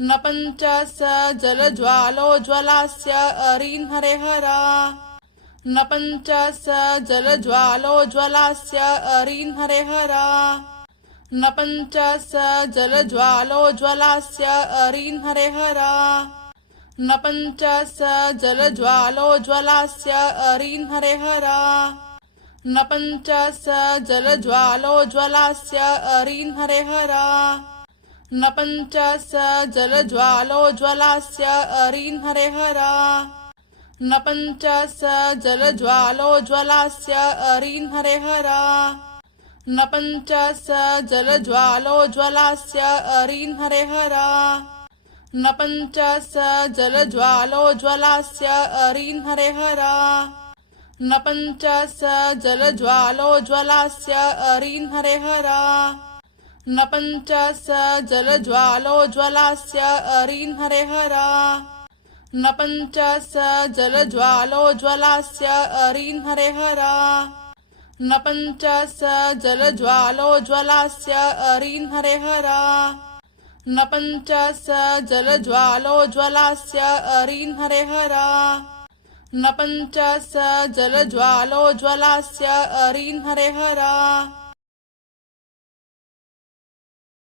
न पञ्चस जलज्वालोज्ज्वलास्य अरीन् हरिहरा न पञ्चस जलज्वालोज्ज्वलास्य अरीन् हरिहरा न पञ्चस जलज्वालोज्ज्वलास्य अरीन् हरिहरा न पञ्चस जलज्वालोज्ज्वलास्य अरीन् हरिहरा न पञ्चस जलज्वालोज्ज्वलास्य अरीन् हरिहरा न पञ्चस जलज्वालोज्ज्वलास्य अरीन् हरिहरा न पञ्चस जलज्वालोज्ज्वलास्य अरीन् हरिहरा न पञ्चस जलज्वालोज्ज्वलास्य अरीन् हरिहरा न पञ्चस जलज्वालोज्ज्वलास्य अरीन् हरिहरा न पञ्चस जलज्वालोज्ज्वलास्य अरीन् हरिहरा न पञ्चस जलज्वालोज्ज्वलास्य अरीन् हरिहरा न पञ्चस जलज्वालोज्ज्वलास्य अरीन् हरिहरा न पञ्चस जलज्वालोज्ज्वलास्य अरीन् हरिहरा न पञ्चस जलज्वालोज्ज्वलास्य अरीन् हरिहरा न पञ्चस जलज्वालोज्ज्वलास्य अरीन् हरिहरा